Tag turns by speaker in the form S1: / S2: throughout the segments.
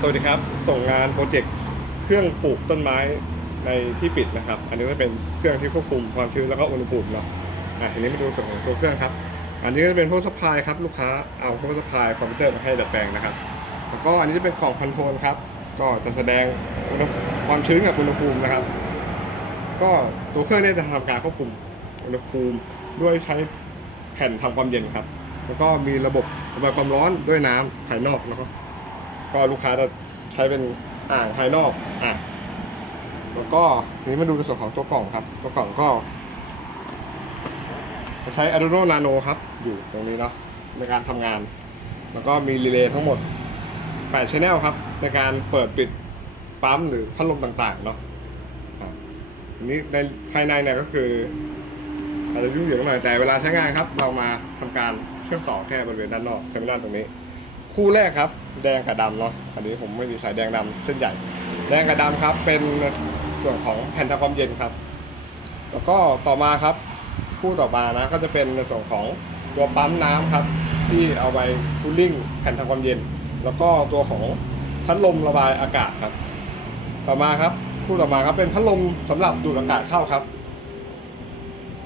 S1: สวัสดีครับ ส่งงานโปรเจกต์เครื่องปลูกต้นไม้ในที่ปิดนะครับ อันนี้ก็เป็นเครื่องที่ควบคุมความชื้นแล้วก็อุณหภูมิเนาะอะทีนี้มาดูส่วนของตัวเครื่องครับ อันนี้ก็จะเป็นพวกสปายครับลูกค้าเอาพวกสปายคอมพิวเตอร์มาให้ดัดแปลงนะครับ แล้วก็อันนี้จะเป็นกล่องคอนโทรลครับ ก็จะแสดงความชื้นกับอุณหภูมินะครับ ก็ตัวเครื่องเนี้จะทำการควบคุมอุณหภูมิด้วยใช้แผ่นทำความเย็นครับ แล้วก็มีระบบระบายความร้อนด้วยน้ำภายนอกนะครับ ก็ลูกค้าจะใช้เป็นอ่างภายนอกอะแล้วก็ทีนี้มาดูในส่วนของตัวกล่องครับ ตัวกล่องก็จะใช้ Arduino Nano ครับ อยู่ตรงนี้เนาะในการทำงาน แล้วก็มีรีเลย์ทั้งหมด8 Channel ครับ ในการเปิดปิดปั๊มหรือพัดลมต่างๆเนาะอะอันนี้ในภายในเนี่ยก็คืออาจจะยุ่งเหยิงหน่อยแต่เวลาใช้งานครับ เรามาทำการเชื่อมต่อแค่บริเวณด้านนอกเทอร์มินอลตรงนี้ คู่แรกครับ แดงกับดำเนาะอันนี้ผมไม่มีสายแดงดำเส้นใหญ่ แดงกับดำครับ เป็นส่วนของแผ่นทำความเย็นครับ แล้วก็ต่อมาครับคู่ต่อมานะก็จะเป็นในส่วนของตัวปั๊มน้ำครับ ที่เอาไว้คูลิ่งแผ่นทำความเย็น แล้วก็ตัวของพัดลมระบายอากาศครับ ต่อมาครับคู่ต่อมาครับเป็นพัดลมสำหรับดูดอากาศเข้าครับ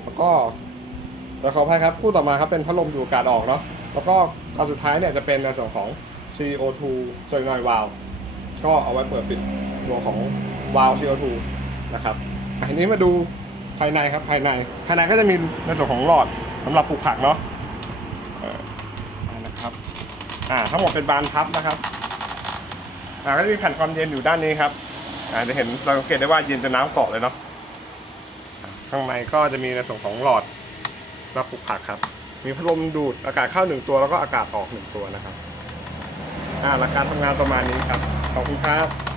S1: แล้วก็แล้วขออภัยครับคู่ต่อมาครับเป็นพัดลมดูดอากาศออกเนาะ แล้วก็อันสุดท้ายเนี่ยจะเป็นในส่วนของ CO2 โซยนอยวาลก็เอาไว้เปิดปิดตัวของวาล์ว CO2 นะครับอะทีนี้มาดูภายในครับภายใน ภายในก็จะมีในส่วนของหลอดสำหรับปลูกผักเนาะออนะครับอ่าทั้งหมดเป็นบานพับนะครับอ่าก็จะมีแผ่นความเย็นอยู่ด้านนี้ครับอ่าจะเห็นเราสังเกตได้ว่าเย็นจนน้ำเกาะเลยเนาะข้างในก็จะมีในส่วนของหลอดรับปลูกผักครับ มีพัดลมดูดอากาศเข้าหนึ่งตัวแล้วก็อากาศออกหนึ่งตัวนะครับอ่าหลักการทำงานประมาณนี้ครับขอบคุณครับ